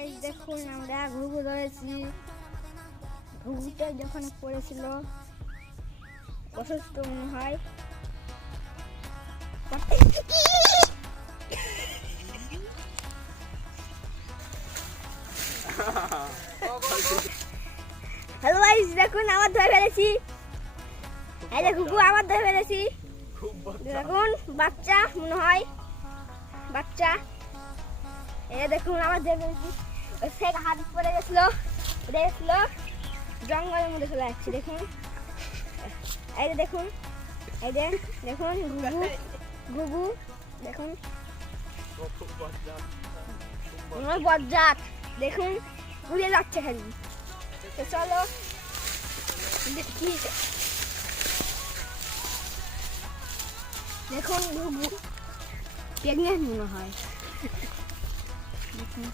Guys দেখুন আমরা ঘুঘু ধরেছি। ঘুঘুটা যখন পড়েছিল অসুস্থ মনে হয়। হ্যালো গাইস দেখুন আবার ধরে ফেলেছি। এই যে ঘুঘু আবার ধরে ফেলেছি। দেখুন বাচ্চা মনে হয় বাচ্চা। এই দেখুন আবার ধরে ফেলেছি। ওই থেকে হাত পড়ে গেছিল জঙ্গলের মধ্যে চলে যাচ্ছে। দেখুন এই যে দেখুন এই যে দেখুন ঘুঘু দেখুন বজ্জাত দেখুন উড়ে যাচ্ছে খালি। তো চলো দেখি দেখুন ঘুঘু প্রেগনেন্ট মনে হয়। দেখুন